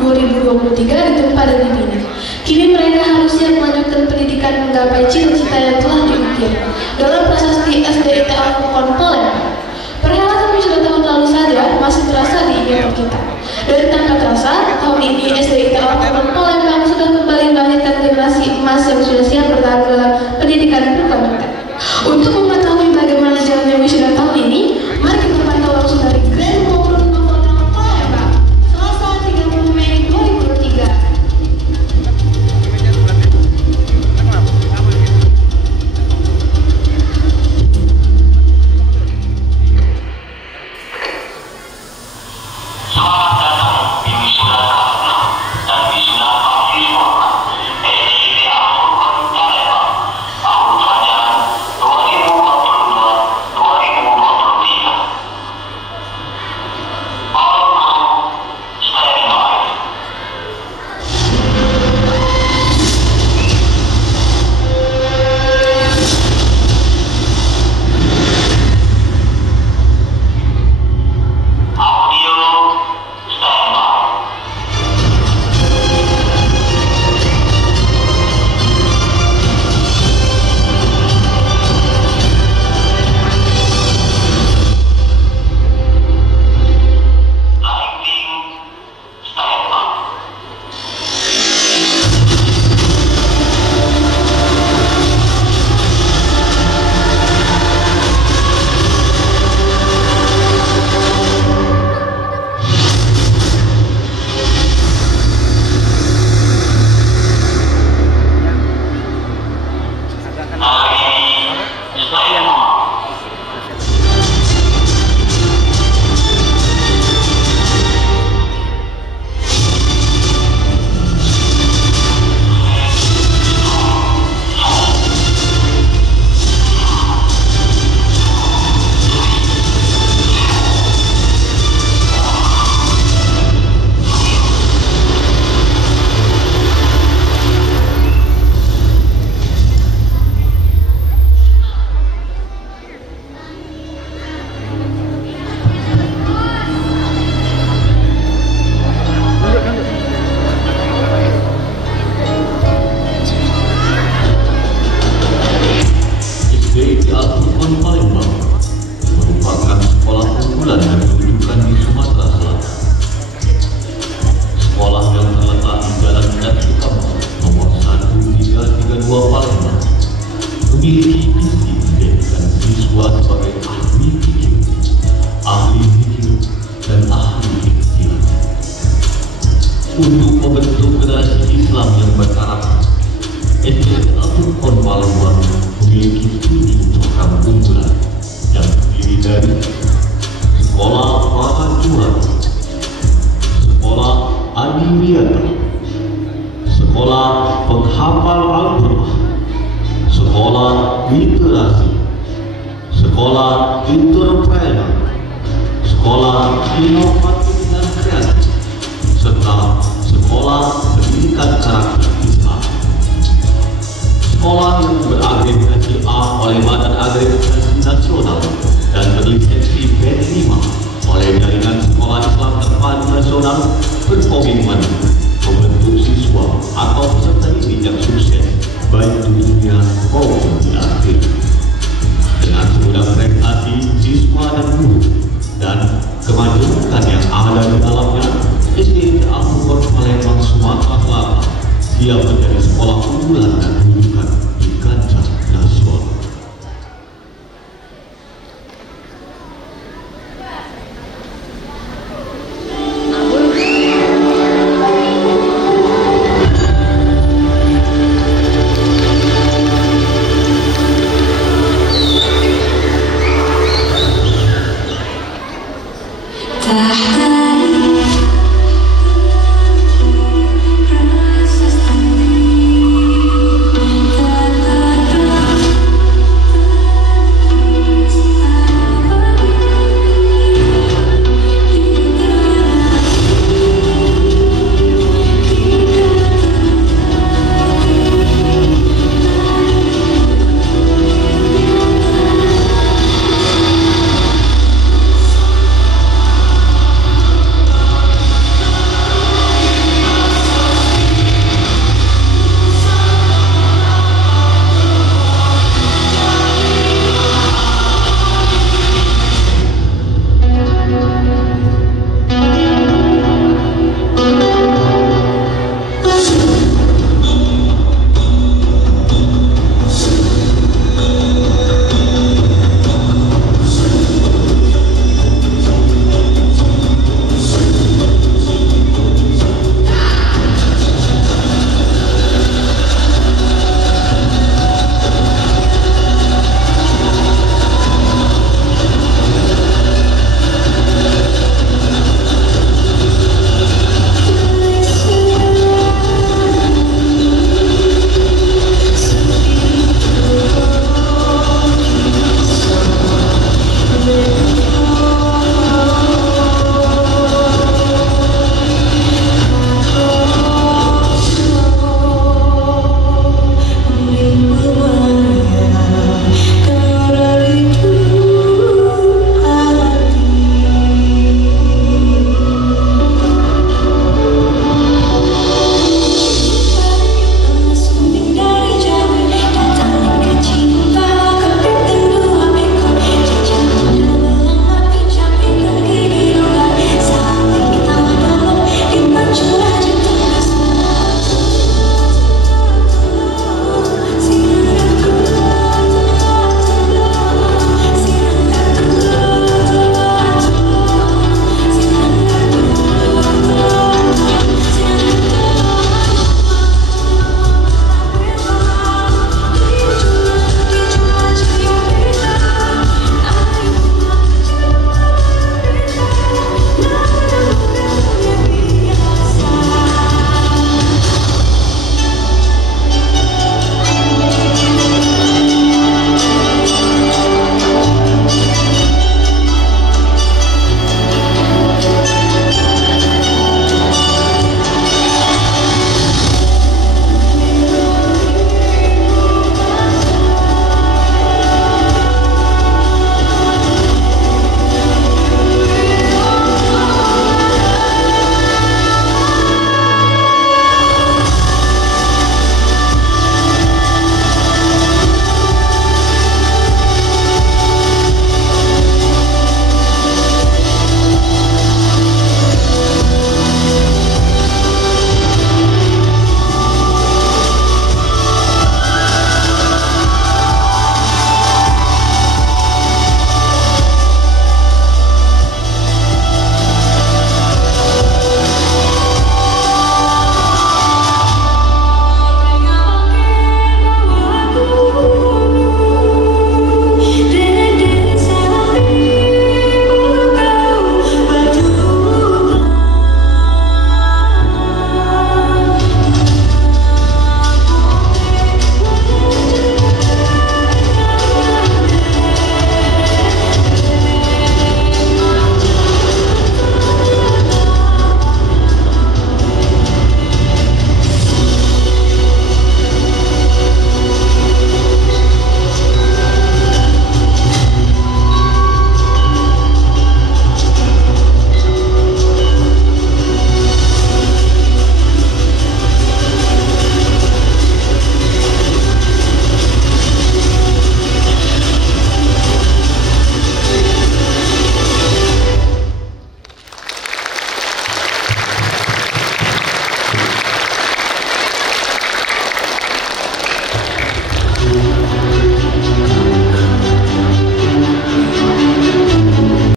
2023 ditempa dan dibina. Kini mereka harus siap melanjutkan pendidikan menggapai cita-cita yang telah diukir dalam prasasti SDIT Al-Furqan Palembang. Perhelatan wisuda tahun lalu saja masih terasa di ingatan kita. Dan tanpa terasa, tahun ini SDIT Al-Furqan Palembang sudah kembali melahirkan generasi emas yang sudah siap bertarung dalam pendidikan berkelanjutan. Untuk mengetahui bagaimana jalannya wisuda tahun ini, mari kita pantau langsung dari Grand Ballroom Novotel Palembang, Selasa 30 Mei 2023. Untuk membentuk generasi Islam yang berkarakter, SDIT Al-Furqan Palembang memiliki 7 program unggulan yang terdiri dari Sekolah Para Juara, Sekolah Adimiyata, Sekolah Penghafal Al-Quran, Sekolah Literasi, Sekolah Entrepreneur, Sekolah Inovatif dan Kreatif, serta Sekolah Pendidikan Karakter Islam. Sekolah yang berakreditasi A oleh Badan Akreditasi Nasional dan berlisensi B5 oleh Jaringan Sekolah Islam Terpadu Nasional berkomitmen